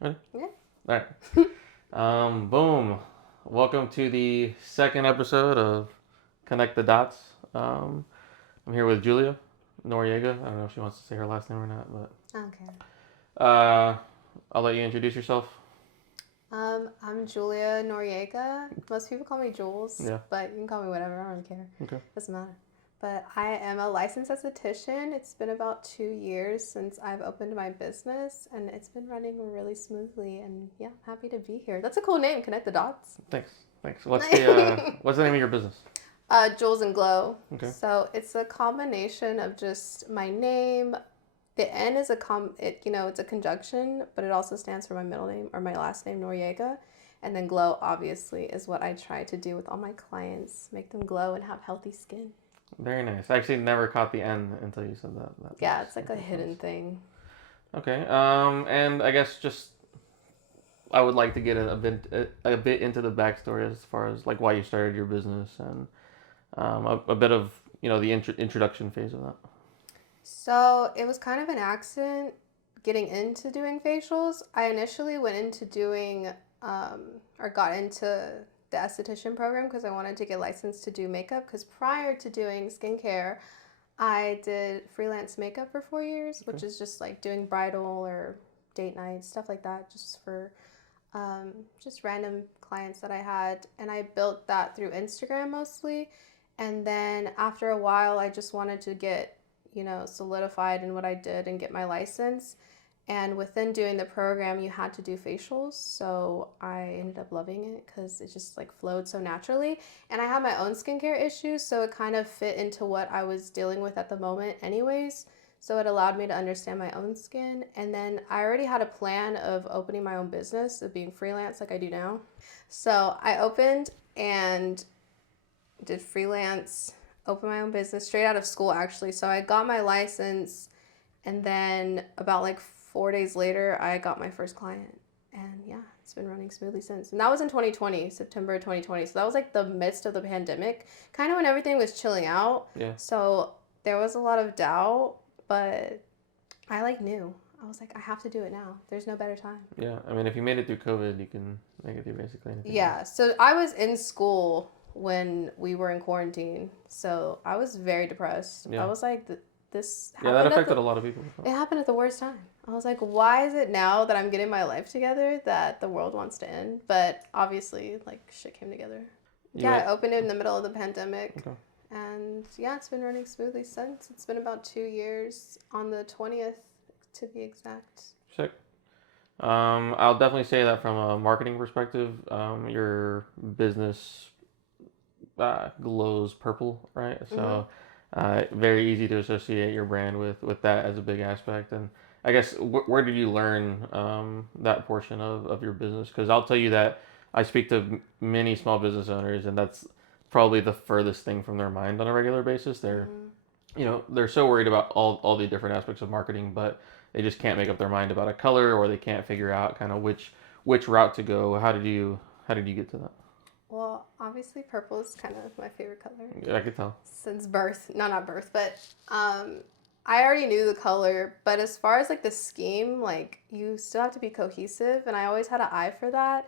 Ready? Yeah. All right. Boom. Welcome to the second episode of Connect the Dots. I'm here with Julia Noriega. I don't know if she wants to say her last name or not, Okay. but I'll let you introduce yourself. I'm Julia Noriega. Most people call me Jules, Yeah. but you can call me whatever. I don't really care. Okay. Doesn't matter. But I am a licensed esthetician. It's been about 2 years since I've opened my business, and it's been running really smoothly. And yeah, I'm happy to be here. That's a cool name, Connect the Dots. Thanks. Thanks. What's the name of your business? JewlznGlow. Okay. So it's a combination of just my name. The N is it's a conjunction, but it also stands for my middle name or my last name, Noriega. And then glow, obviously, is what I try to do with all my clients, make them glow and have healthy skin. Very nice. I actually never caught the N until you said that. Yeah, it's like a hidden thing. Okay. And I guess just I would like to get a bit into the backstory as far as like why you started your business and a bit of the introduction phase of that. So it was kind of an accident getting into doing facials. I initially went into doing or got into the esthetician program because I wanted to get licensed to do makeup. Because prior to doing skincare, I did freelance makeup for 4 years, which is just like doing bridal or date night stuff like that, just for just random clients that I had. And I built that through Instagram mostly. And then after a while, I just wanted to get, solidified in what I did and get my license. And within doing the program, you had to do facials. So I ended up loving it because it just like flowed so naturally. And I had my own skincare issues. So it kind of fit into what I was dealing with at the moment, anyways. So it allowed me to understand my own skin. And then I already had a plan of opening my own business, of being freelance like I do now. So I opened and did freelance, opened my own business straight out of school actually. So I got my license, and then about like 4 days later, I got my first client. And yeah, it's been running smoothly since. And that was in 2020, September 2020. So that was like the midst of the pandemic, kind of when everything was chilling out. Yeah. So there was a lot of doubt, but I like knew. I was like, I have to do it now. There's no better time. Yeah. I mean, if you made it through COVID, you can make it through basically anything. Yeah. So I was in school when we were in quarantine. So I was very depressed. Yeah. I was like, this Yeah, that affected a lot of people. It happened at the worst time. I was like, why is it now that I'm getting my life together that the world wants to end? But obviously, like, shit came together. I opened it in the middle of the pandemic. Okay. And yeah, it's been running smoothly since. It's been about 2 years on the 20th to be exact. Sick. I'll definitely say that from a marketing perspective, your business glows purple, right? So very easy to associate your brand with that as a big aspect. And I guess where did you learn that portion of your business? Because I'll tell you that I speak to many small business owners, and that's probably the furthest thing from their mind on a regular basis. They're so worried about all the different aspects of marketing, but they just can't make up their mind about a color, or they can't figure out kind of which route to go. How did you get to that? Well, obviously, purple is kind of my favorite color. Yeah, I could tell. Since birth. No, not birth, but I already knew the color. But as far as like the scheme, like you still have to be cohesive. And I always had an eye for that.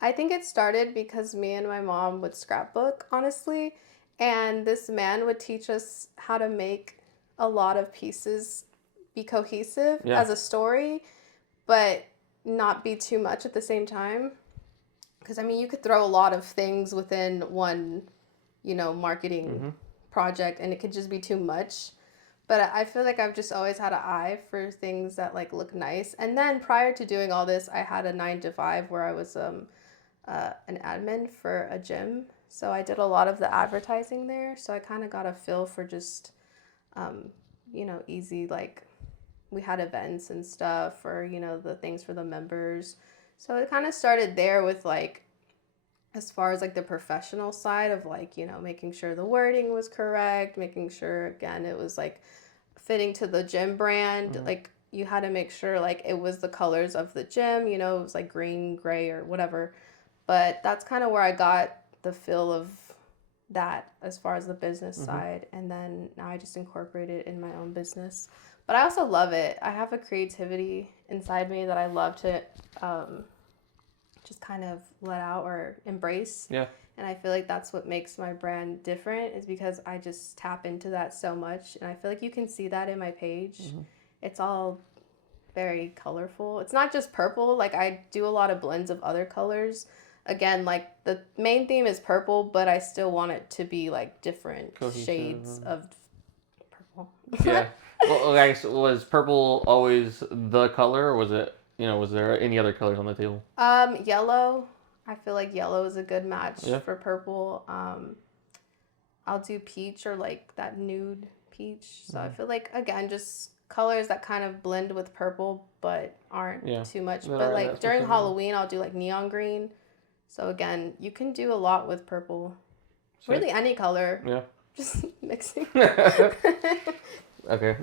I think it started because me and my mom would scrapbook, honestly. And this man would teach us how to make a lot of pieces be cohesive as a story, but not be too much at the same time. Because, I mean, you could throw a lot of things within one, marketing project, and it could just be too much. But I feel like I've just always had an eye for things that, like, look nice. And then prior to doing all this, I had a 9 to 5 where I was an admin for a gym. So I did a lot of the advertising there. So I kind of got a feel for just, easy, like, we had events and stuff, or, the things for the members. So it kind of started there with like, as far as like the professional side of like, making sure the wording was correct, making sure, again, it was like fitting to the gym brand. Like you had to make sure like it was the colors of the gym, it was like green, gray, or whatever. But that's kind of where I got the feel of that as far as the business side. And then now I just incorporate it in my own business. But I also love it. I have a creativity inside me that I love to just kind of let out or embrace. Yeah. And I feel like that's what makes my brand different, is because I just tap into that so much. And I feel like you can see that in my page. Mm-hmm. It's all very colorful. It's not just purple. Like, I do a lot of blends of other colors. Again, like, the main theme is purple, but I still want it to be like different Cohesive. shades of purple. Yeah. Well, okay, so was purple always the color, or was it, was there any other colors on the table? Yellow. I feel like yellow is a good match Yeah. for purple. I'll do peach, or like that nude peach. So I feel like, again, just colors that kind of blend with purple but aren't too much. That But are like that during specific. Halloween, I'll do like neon green. So again, you can do a lot with purple. Sick. Really any color. Yeah. Just mixing. Okay.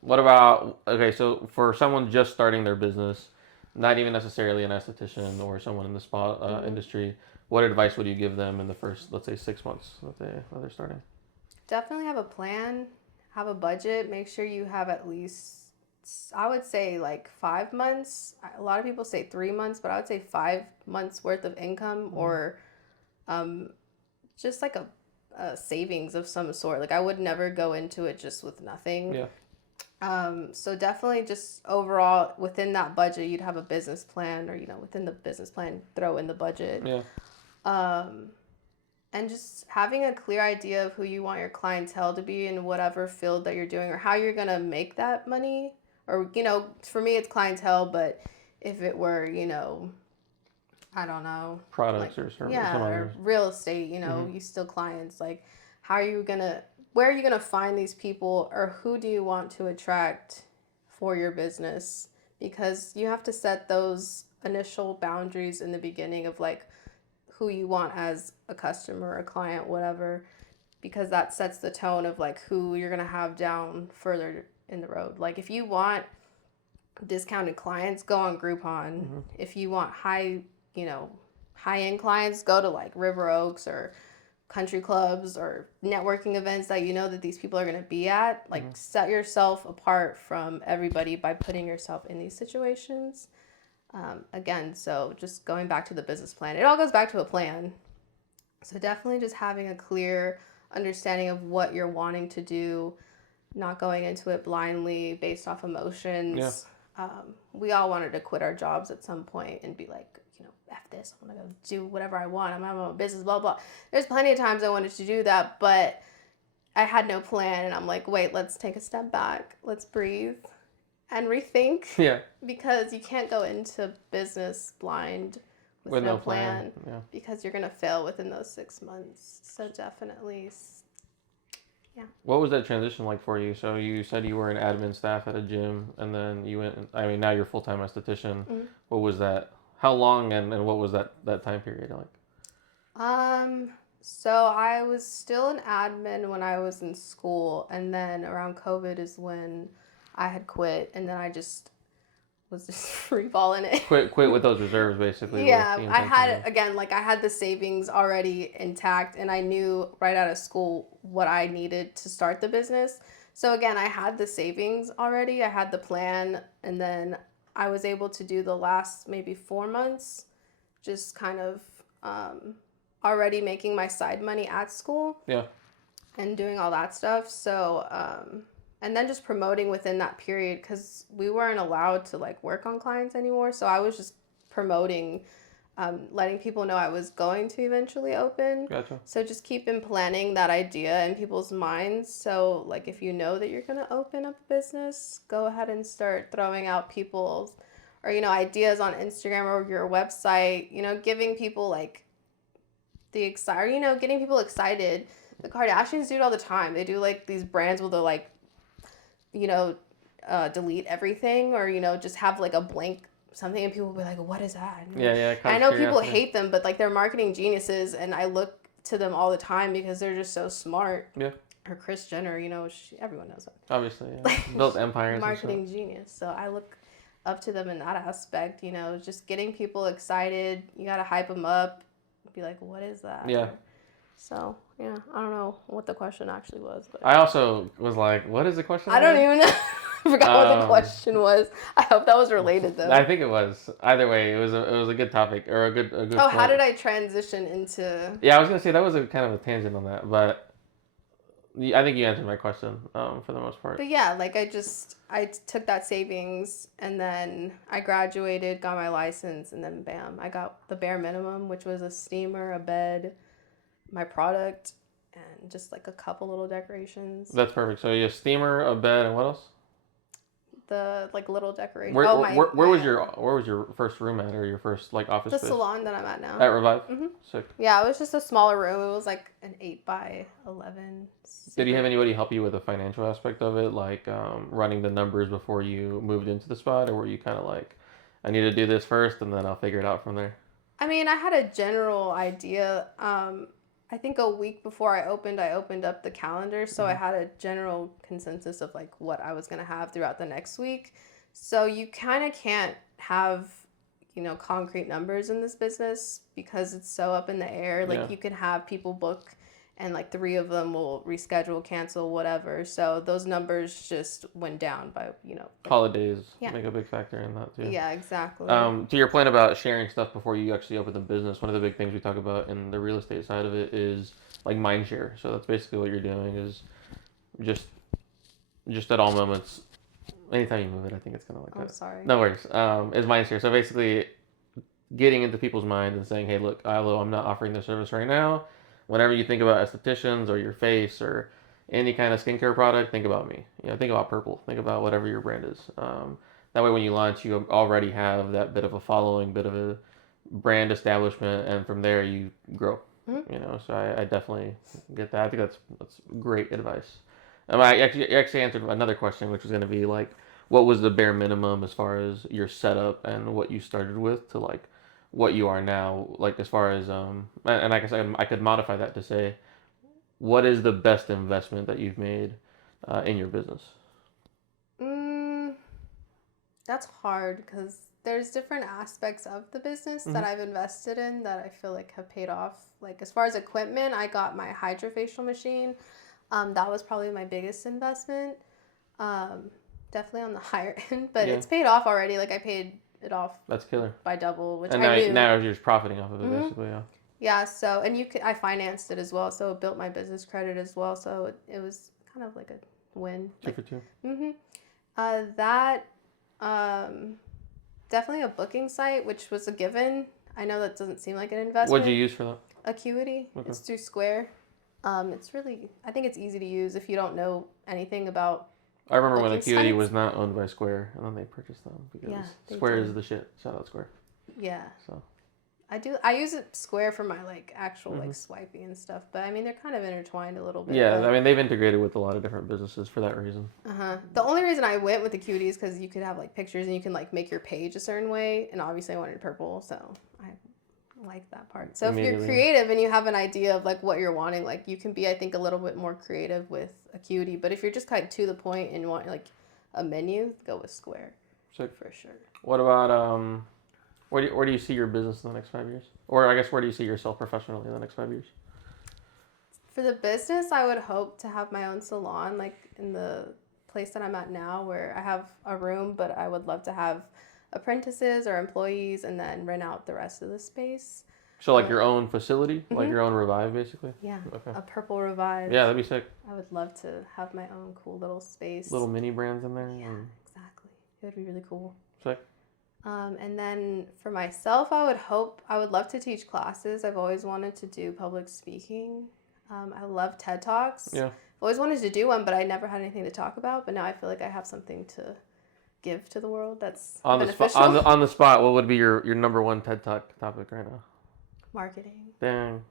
What about, okay, so for someone just starting their business, not even necessarily an esthetician or someone in the spa industry, what advice would you give them in the first, let's say, 6 months that they're starting? Definitely have a plan, have a budget. Make sure you have at least, I would say, like 5 months. A lot of people say 3 months, but I would say 5 months worth of income, or just like a savings of some sort. Like, I would never go into it just with nothing. Yeah. So definitely just overall within that budget, you'd have a business plan, or, within the business plan, throw in the budget. Yeah. And just having a clear idea of who you want your clientele to be in whatever field that you're doing, or how you're going to make that money. Or, for me, it's clientele, but if it were, I don't know, Products, like, or some or others. real estate, you still clients. Like, how are you going to, where are you going to find these people, or who do you want to attract for your business? Because you have to set those initial boundaries in the beginning of, like, who you want as a customer, a client, whatever, because that sets the tone of, like, who you're going to have down further in the road. Like, if you want discounted clients, go on Groupon. If you want high-end clients, go to like River Oaks or country clubs or networking events that that these people are going to be at. Like, set yourself apart from everybody by putting yourself in these situations. Again, so just going back to the business plan, it all goes back to a plan. So definitely just having a clear understanding of what you're wanting to do, not going into it blindly based off emotions. We all wanted to quit our jobs at some point and be like, F this, I'm going to go do whatever I want. I'm having a business, blah, blah. There's plenty of times I wanted to do that, but I had no plan. And I'm like, wait, let's take a step back. Let's breathe and rethink. Yeah. Because you can't go into business blind with no plan. Yeah. Because you're going to fail within those 6 months. So definitely, yeah. What was that transition like for you? So you said you were an admin staff at a gym, and then you went, now you're full-time esthetician. What was that? How long, and what was that time period like? So I was still an admin when I was in school, and then around COVID is when I had quit, and then I just was just free balling it. Quit with those reserves, basically. Yeah, I had the savings already intact, and I knew right out of school what I needed to start the business. So again, I had the savings already, I had the plan, and then I was able to do the last maybe 4 months, just kind of already making my side money at school. Yeah. And doing all that stuff. So, and then just promoting within that period, because we weren't allowed to like work on clients anymore. So I was just promoting, letting people know I was going to eventually open. Gotcha. So just keep planting that idea in people's minds. So like, if you know that you're going to open up a business, go ahead and start throwing out people's, or, ideas on Instagram or your website, giving people like getting people excited. The Kardashians do it all the time. They do like these brands where they're like, delete everything, or, just have like a blank something, and people will be like, what is that? Yeah. I know people hate them, but like, they're marketing geniuses, and I look to them all the time because they're just so smart. Yeah. Or Kris Jenner, everyone knows that. Obviously, yeah. Built empires. Marketing genius. So I look up to them in that aspect, just getting people excited. You got to hype them up. Be like, what is that? Yeah. So, yeah, I don't know what the question actually was. But I also was like, what is the question? I don't even know. forgot what the Um, question was. I hope that was related though. I think it was. Either way, it was a good topic or a good Oh, how point. did I transition into? Yeah, I was gonna say that was a kind of a tangent on that, but I think you answered my question for the most part. But yeah, like I took that savings and then I graduated, got my license, and then bam, I got the bare minimum, which was a steamer, a bed, my product, and just like a couple little decorations. That's perfect. So you have a steamer, a bed, and what else? The like little decoration. Oh, Where was your first room at, or your first like office the space? salon that I'm at now. At Revive. Mhm. Sick. Yeah, it was just a smaller room. It was like an 8 by 11. Did you have anybody help you with the financial aspect of it, like running the numbers before you moved into the spot, or were you kind of like, I need to do this first, and then I'll figure it out from there? I mean, I had a general idea. I think a week before I opened up the calendar, so I had a general consensus of like what I was gonna have throughout the next week. So you kind of can't have, concrete numbers in this business because it's so up in the air. Like Yeah. you could have people book and like three of them will reschedule, cancel, whatever. So those numbers just went down by, Holidays Yeah. make a big factor in that too. yeah, exactly. To your point about sharing stuff before you actually open the business, one of the big things we talk about in the real estate side of it is like mind share. So that's basically what you're doing is just at all moments, anytime you move it, I think it's kind of like I'm that. sorry. No worries. Is mind share. So basically, getting into people's minds and saying, hey, look, although I'm not offering this service right now, whenever you think about estheticians or your face or any kind of skincare product, think about me. Think about Purple. Think about whatever your brand is. That way, when you launch, you already have that bit of a following, bit of a brand establishment, and from there you grow. Mm-hmm. So I definitely get that. I think that's great advice. I actually answered another question, which was going to be like, what was the bare minimum as far as your setup and what you started with to like what you are now, like as far as and I guess I could modify that to say, what is the best investment that you've made in your business? Mm, that's hard because there's different aspects of the business that I've invested in that I feel like have paid off. Like as far as equipment, I got my hydrofacial machine. That was probably my biggest investment. Definitely on the higher end, but Yeah. it's paid off already. Like I paid it off That's killer. by double, which And I knew. now you're just profiting off of it, basically. Yeah. Yeah. So I financed it as well, so it built my business credit as well. So it was kind of like a win. Two for two. That definitely a booking site, which was a given. I know that doesn't seem like an investment. What'd you use for that? Acuity. Okay. It's through Square. It's really, I think it's easy to use if you don't know anything about. I remember when booking Acuity sites. was not owned by Square, and then they purchased them because Yeah, they Square did. is the shit. Shout out Square. Yeah. So I use it Square for my like actual like swiping and stuff, but I mean they're kind of intertwined a little bit. yeah, but... I mean they've integrated with a lot of different businesses for that reason. The only reason I went with Acuity is because you could have like pictures and you can like make your page a certain way, and obviously I wanted purple, so I like that part. So if you're creative and you have an idea of like what you're wanting, like you can be, I think, a little bit more creative with Acuity. But if you're just kind of to the point and want like a menu, go with Square. Sick. For sure. What about where do you see your business in the next 5 years? Or I guess where do you see yourself professionally in the next 5 years? For the business, I would hope to have my own salon, like in the place that I'm at now, where I have a room, but I would love to have apprentices or employees and then rent out the rest of the space. So like your own facility, like your own Revive, basically. Yeah. Okay. A purple Revive. Yeah, that'd be sick. I would love to have my own cool little space. Little mini brands in there. Yeah, exactly. It would be really cool. Sick. And then for myself, I would love to teach classes. I've always wanted to do public speaking. I love TED Talks. Yeah. I've always wanted to do one, but I never had anything to talk about. But now I feel like I have something to give to the world that's On beneficial. on the spot, what would be your number one TED Talk topic right now? Marketing. Dang.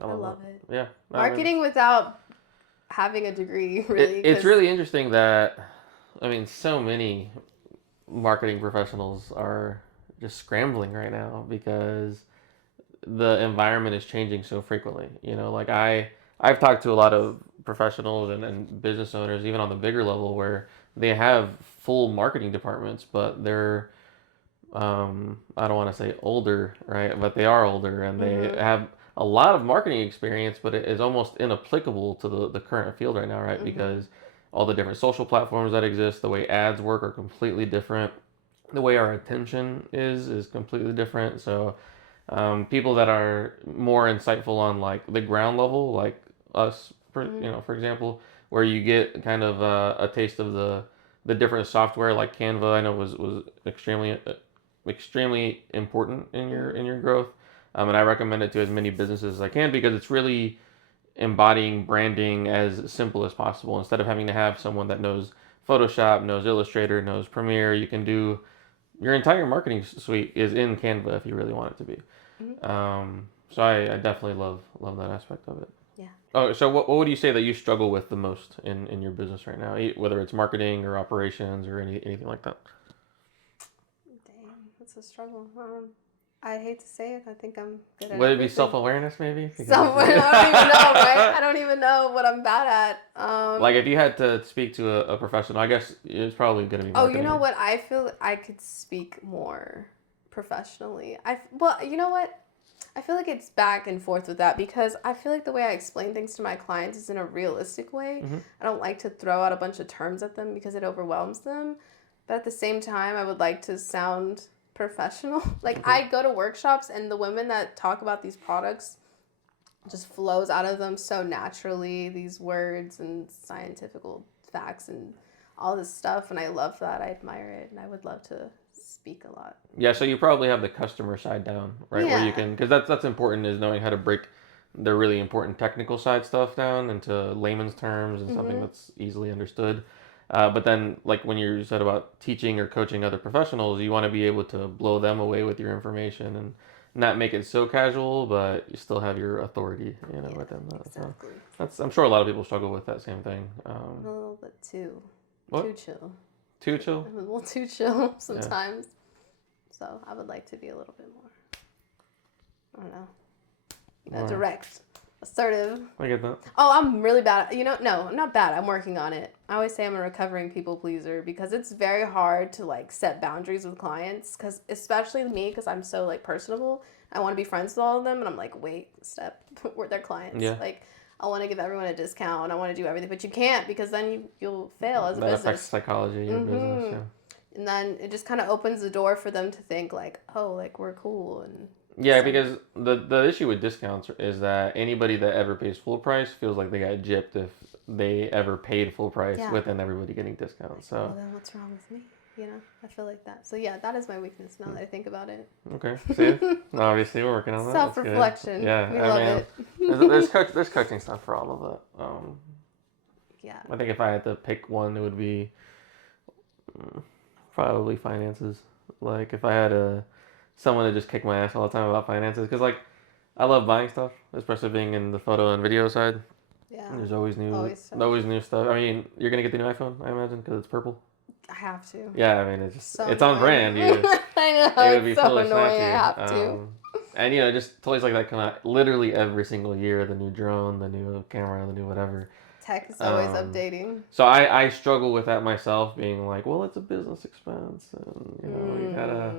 I love it. Yeah. Marketing without having a degree, really. It's really interesting that, I mean, so many marketing professionals are just scrambling right now because the environment is changing so frequently. Like I've talked to a lot of professionals and business owners, even on the bigger level, where they have full marketing departments, but they're, I don't want to say older, right? But they are older and they have a lot of marketing experience, but it is almost inapplicable to the current field right now, right? Because all the different social platforms that exist, the way ads work are completely different. The way our attention is completely different. So people that are more insightful on like the ground level, like us, for example, where you get kind of a taste of the different software, like Canva. I know was extremely important in your growth, and I recommend it to as many businesses as I can because it's really embodying branding as simple as possible. Instead of having to have someone that knows Photoshop, knows Illustrator, knows Premiere, you can do your entire marketing suite is in Canva if you really want it to be. So I definitely love that aspect of it. Yeah. Oh, so what would you say that you struggle with the most in your business right now, whether it's marketing or operations or anything like that? Damn, it's a struggle. I hate to say it. I think I'm good at Would it be everything. self-awareness maybe? I don't even know, right? I don't even know what I'm bad at. Like if you had to speak to a professional, I guess it's probably going to be Oh, marketing. you know what? I feel I could speak more professionally. Well, you know what? I feel like it's back and forth with that because I feel like the way I explain things to my clients is in a realistic way. I don't like to throw out a bunch of terms at them because it overwhelms them. But at the same time, I would like to sound professional. Like I go to workshops and the women that talk about these products just flows out of them so naturally, these words and scientific facts and all this stuff, and I love that. I admire it, and I would love to speak a lot. Yeah, so you probably have the customer side down, right? Where you can, because that's important, is knowing how to break the really important technical side stuff down into layman's terms and something that's easily understood. But then, like when you said about teaching or coaching other professionals, you want to be able to blow them away with your information and not make it so casual, but you still have your authority, within that. Exactly. So I'm sure a lot of people struggle with that same thing. I'm a little bit too chill. Too chill? I'm a little too chill sometimes. So I would like to be a little bit more, I don't know, direct, assertive. I get that. Oh, I'm really bad. No, I'm not bad. I'm working on it. I always say I'm a recovering people pleaser because it's very hard to like set boundaries with clients because especially me because I'm so like personable. I want to be friends with all of them and I'm like, wait, we're their clients. Yeah. Like I want to give everyone a discount. I want to do everything, but you can't because then you'll fail as a business. That affects psychology of your business, yeah. And then it just kind of opens the door for them to think like, oh, like we're cool and. Yeah, because the issue with discounts is that anybody that ever pays full price feels like they got gypped if they ever paid full price within everybody getting discounts. So. Well, then what's wrong with me? I feel like that. So yeah, that is my weakness now that I think about it. Okay, see, obviously we're working on that. Self-reflection. Yeah, we love it. there's coaching stuff for all of it. Yeah. I think if I had to pick one, it would be probably finances. Like if I had someone to just kick my ass all the time about finances, because like I love buying stuff, especially being in the photo and video side. Yeah. There's always new stuff. I mean, you're gonna get the new iPhone, I imagine, because it's purple. I have to. Yeah, I mean, it's just so it's on brand. I know. It would be it's so fully annoying. snappy. I have to. And just toys like that come out literally every single year. The new drone, the new camera, the new whatever. Tech is always updating. So I struggle with that myself, being like, well, it's a business expense, and you gotta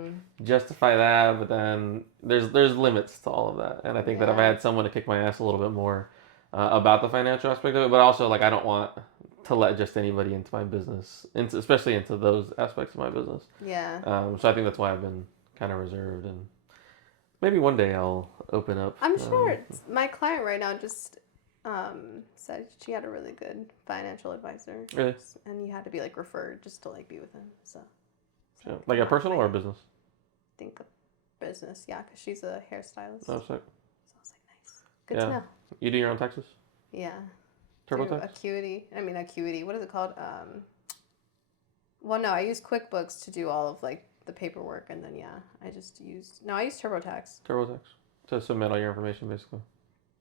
justify that. But then there's limits to all of that, and I think that if I had someone to kick my ass a little bit more about the financial aspect of it, but also like I don't want to let just anybody into my business, especially into those aspects of my business. Yeah. So I think that's why I've been kind of reserved, and maybe one day I'll open up. I'm sure my client right now just said she had a really good financial advisor. Really? And you had to be like referred just to like be with him. So like a personal or a business? I think a business, yeah, because she's a hairstylist. Oh, sick. So I was like, nice. Good to know. You do your own taxes? Yeah. TurboTax? Acuity. What is it called? Well, no, I use QuickBooks to do all of like the paperwork, and then I use TurboTax. TurboTax to submit all your information, basically.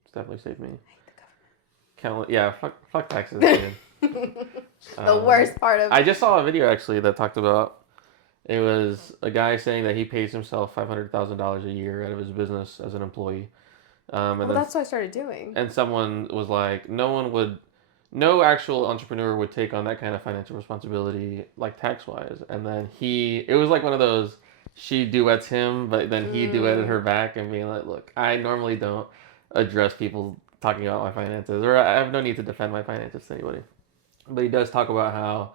It's definitely saved me. I hate the government. Yeah, fuck taxes, dude. The worst part of. I just saw a video actually that talked about. It was a guy saying that he pays himself $500,000 a year out of his business as an employee. That's what I started doing. And someone was like, no actual entrepreneur would take on that kind of financial responsibility, like tax-wise. And then it was like one of those, she duets him, but then he duetted her back and being like, look, I normally don't address people talking about my finances, or I have no need to defend my finances to anybody. But he does talk about how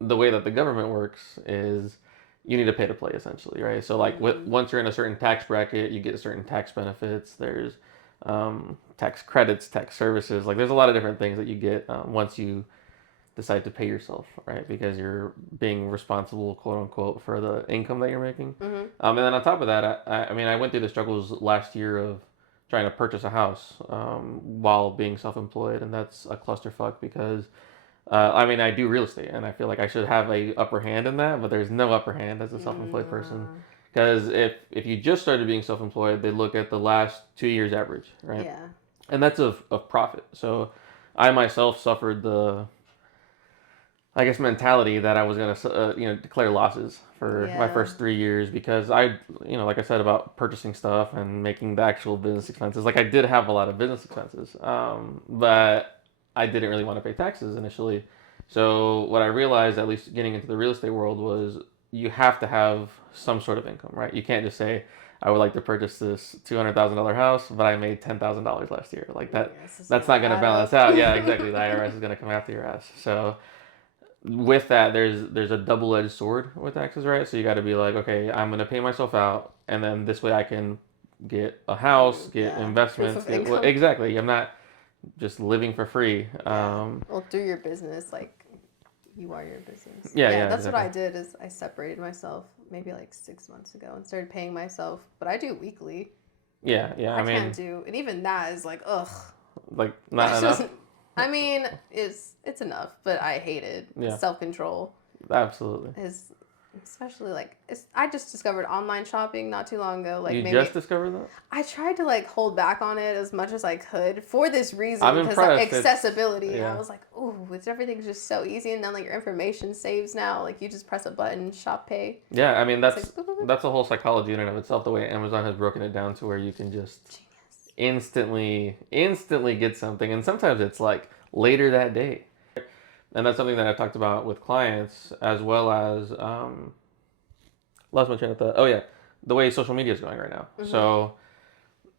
the way that the government works is you need to pay to play essentially, right? So like once you're in a certain tax bracket, you get certain tax benefits. There's tax credits, tax services. Like there's a lot of different things that you get once you decide to pay yourself, right? Because you're being responsible, quote unquote, for the income that you're making. And then on top of that, I mean, I went through the struggles last year of trying to purchase a house while being self-employed, and that's a clusterfuck because I mean, I do real estate, and I feel like I should have a upper hand in that, but there's no upper hand as a self-employed person. Because if you just started being self-employed, they look at the last 2 years average, right? Yeah. And that's of profit. So I myself suffered the, I guess, mentality that I was gonna declare losses for my Yeah. first 3 years because like I said about purchasing stuff and making the actual business expenses. Like I did have a lot of business expenses, but I didn't really want to pay taxes initially. So what I realized, at least getting into the real estate world, was you have to have some sort of income, right? You can't just say, I would like to purchase this $200,000 house, but I made $10,000 last year. Like that, that's not going to balance out. Yeah, exactly. The IRS is going to come after your ass. So with that, there's a double-edged sword with taxes, right? So you got to be like, okay, I'm going to pay myself out, and then this way I can get a house, get investments. Well, exactly. I'm not just living for free. Well, through your business, like you are your business. Yeah, that's exactly. what I did. Is I separated myself maybe like 6 months ago and started paying myself, but I do weekly. Yeah. I mean, can't do, and even that is like, ugh. Like not enough. I mean, it's enough, but I hate it. Yeah. Self-control. Absolutely. Is especially like I just discovered online shopping not too long ago. Like you just discovered that? I tried to like hold back on it as much as I could for this reason. I'm because impressed. Like, accessibility. Yeah. I was like, ooh, everything's just so easy, and then like your information saves now. Like you just press a button, shop pay. Yeah, I mean that's like, boop, boop, boop. that's a whole psychology in and of itself. The way Amazon has broken it down to where you can just instantly get something, and sometimes it's like later that day. And that's something that I've talked about with clients, as well as lost my train of thought. Oh yeah, the way social media is going right now. So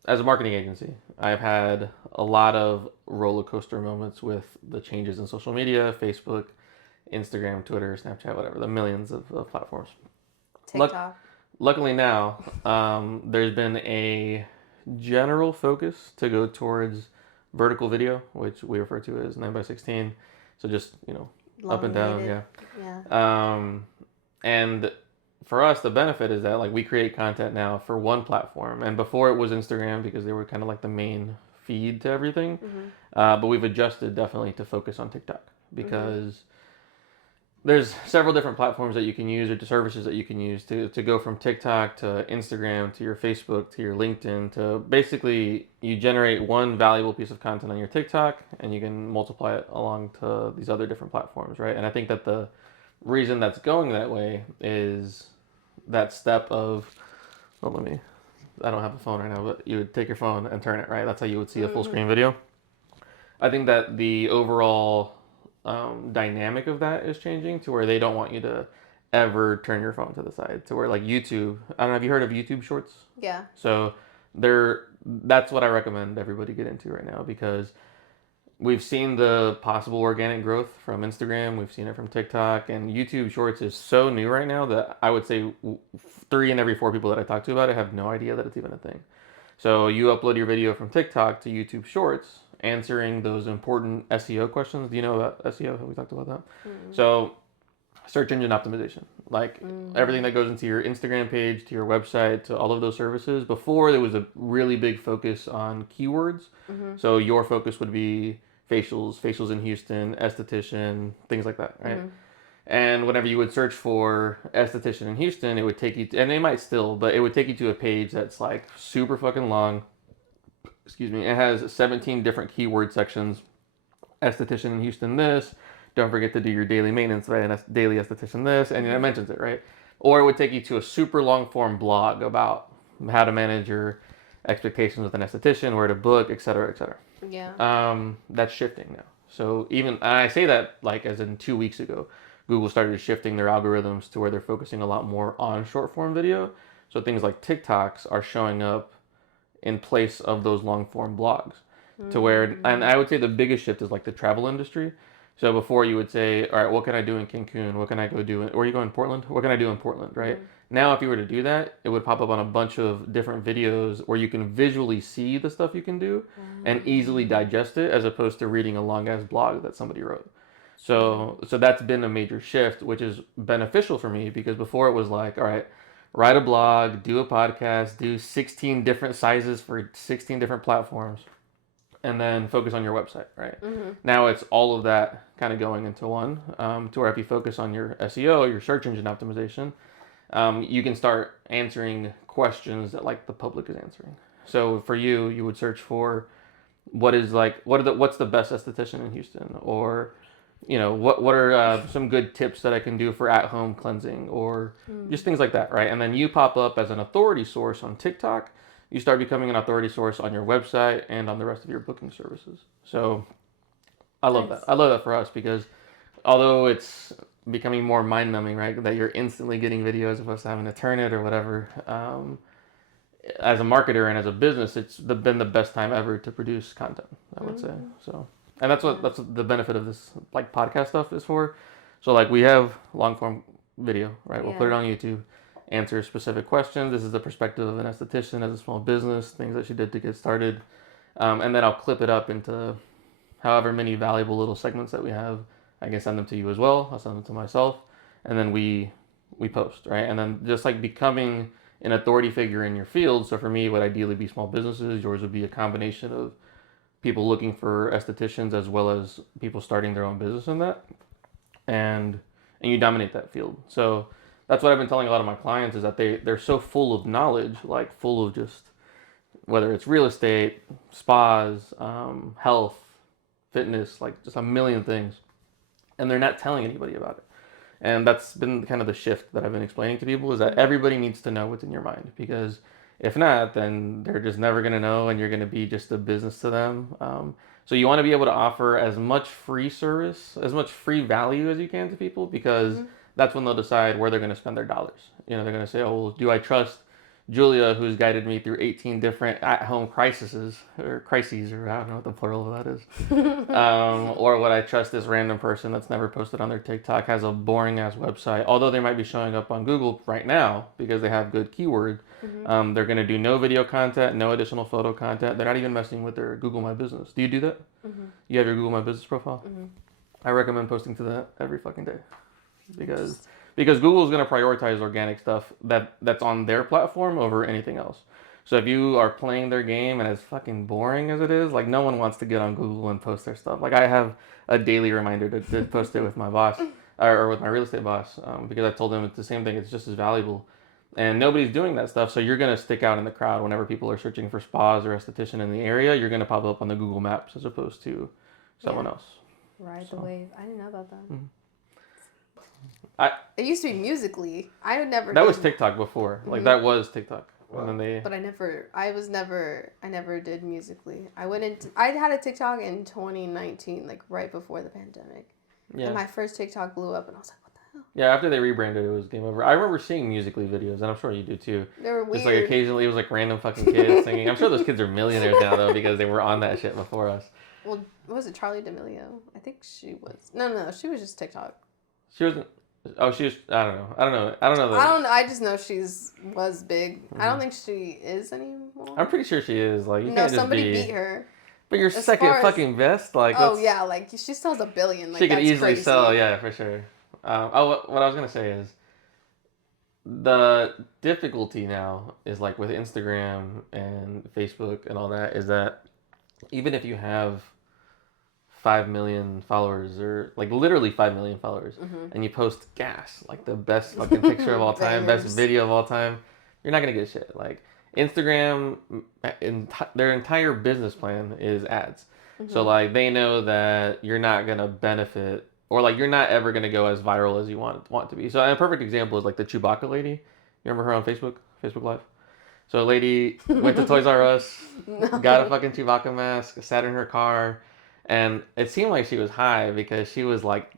as a marketing agency, I've had a lot of roller coaster moments with the changes in social media, Facebook, Instagram, Twitter, Snapchat, whatever, the millions of platforms. TikTok. Luckily now, there's been a general focus to go towards vertical video, which we refer to as 9x16. So just, up and down, Yeah. And for us, the benefit is that like we create content now for one platform, and before it was Instagram because they were kind of like the main feed to everything. But we've adjusted definitely to focus on TikTok because there's several different platforms that you can use or services that you can use to go from TikTok to Instagram to your Facebook to your LinkedIn to basically you generate one valuable piece of content on your TikTok and you can multiply it along to these other different platforms, right? And I think that the reason that's going that way is that step of, I don't have a phone right now, but you would take your phone and turn it, right? That's how you would see a full screen video. I think that the overall dynamic of that is changing to where they don't want you to ever turn your phone to the side, to where like YouTube, I don't know, have you heard of YouTube Shorts? Yeah. So that's what I recommend everybody get into right now because we've seen the possible organic growth from Instagram, we've seen it from TikTok, and YouTube Shorts is so new right now that I would say 3 in every 4 people that I talk to about it have no idea that it's even a thing. So you upload your video from TikTok to YouTube Shorts, answering those important SEO questions. Do you know about SEO? Have we talked about that? So search engine optimization, like everything that goes into your Instagram page, to your website, to all of those services. Before there was a really big focus on keywords. So your focus would be facials in Houston, esthetician, things like that, right? And whenever you would search for esthetician in Houston, it would take you to, and they might still, but it would take you to a page that's like super fucking long. Excuse me. It has 17 different keyword sections. Esthetician in Houston this. Don't forget to do your daily maintenance, right? And daily esthetician this. And it mentions it, right? Or it would take you to a super long form blog about how to manage your expectations with an esthetician, where to book, et cetera, et cetera. Yeah. That's shifting now. So even, I say that like as in 2 weeks ago, Google started shifting their algorithms to where they're focusing a lot more on short form video. So things like TikToks are showing up in place of those long form blogs to where, and I would say the biggest shift is like the travel industry. So before you would say, all right, what can I do in Cancun? What can I go do? Or you go in Portland? What can I do in Portland, right? Now, if you were to do that, it would pop up on a bunch of different videos where you can visually see the stuff you can do and easily digest it as opposed to reading a long ass blog that somebody wrote. So that's been a major shift, which is beneficial for me because before it was like, all right, write a blog, do a podcast, do 16 different sizes for 16 different platforms, and then focus on your website, right? Now it's all of that kind of going into one, to where if you focus on your SEO, your search engine optimization, you can start answering questions that like the public is answering. So for you, you would search for what's the best esthetician in Houston, or what are some good tips that I can do for at-home cleansing, or just things like that, right? And then you pop up as an authority source on TikTok. You start becoming an authority source on your website and on the rest of your booking services. So I love that. I love that for us because although it's becoming more mind-numbing, right, that you're instantly getting videos of us having to turn it or whatever, as a marketer and as a business, it's been the best time ever to produce content, I would say. So, and that's what the benefit of this like podcast stuff is for. So like we have long form video, right? We'll put it on YouTube, answer specific questions. This is the perspective of an esthetician as a small business, things that she did to get started, and then I'll clip it up into however many valuable little segments that we have. I can send them to you as well. I'll send them to myself, and then we post, right? And then just like becoming an authority figure in your field. So for me, it would ideally be small businesses. Yours would be a combination of people looking for estheticians as well as people starting their own business in that, and you dominate that field. So that's what I've been telling a lot of my clients is that they're so full of knowledge, like full of just whether it's real estate, spas, health, fitness, like just a million things, and they're not telling anybody about it. And that's been kind of the shift that I've been explaining to people is that everybody needs to know what's in your mind, because if not, then they're just never going to know and you're going to be just a business to them. So you want to be able to offer as much free service, as much free value as you can to people, because that's when they'll decide where they're going to spend their dollars. They're going to say, oh, well, do I trust Julia, who's guided me through 18 different at-home crises, or I don't know what the plural of that is. Or would I trust this random person that's never posted on their TikTok, has a boring-ass website, although they might be showing up on Google right now because they have good keyword. They're going to do no video content, no additional photo content. They're not even messing with their Google My Business. Do you do that? You have your Google My Business profile? I recommend posting to that every fucking day because Google is going to prioritize organic stuff that's on their platform over anything else. So if you are playing their game and as fucking boring as it is, like no one wants to get on Google and post their stuff. Like I have a daily reminder to post it with my boss or with my real estate boss, because I told him it's the same thing. It's just as valuable. And nobody's doing that stuff. So you're going to stick out in the crowd whenever people are searching for spas or esthetician in the area. You're going to pop up on the Google Maps as opposed to someone else. Ride the wave. I didn't know about that. It used to be Musically. I would never. That was TikTok before. Like that was TikTok. Wow. And then But I never did Musically. I had a TikTok in 2019, like right before the pandemic. Yeah. And my first TikTok blew up, and I was like, what the hell? Yeah, after they rebranded, it was game over. I remember seeing Musically videos, and I'm sure you do too. They were weird. Just like occasionally, it was like random fucking kids singing. I'm sure those kids are millionaires now though, because they were on that shit before us. Well, was it Charlie D'Amelio? I think she was. No, she was just TikTok. She wasn't. Oh, she was. I don't know. I just know was big. I don't think she is anymore. I'm pretty sure she is. Like you can't just somebody beat her. But you're second fucking best. Like yeah, like she still has $1 billion. Like, she could easily crazy. sell. Yeah, for sure. What I was gonna say is the difficulty now is like with Instagram and Facebook and all that is that even if you have 5 million followers or like literally 5 million followers and you post gas, like the best fucking picture of all time, best video of all time, you're not gonna get shit. Like Instagram, their entire business plan is ads. So like they know that you're not gonna benefit, or like you're not ever gonna go as viral as you want to be. So a perfect example is like the Chewbacca lady. You remember her on Facebook Live? So a lady went to Toys R Us, got a fucking Chewbacca mask, sat in her car, and it seemed like she was high because she was like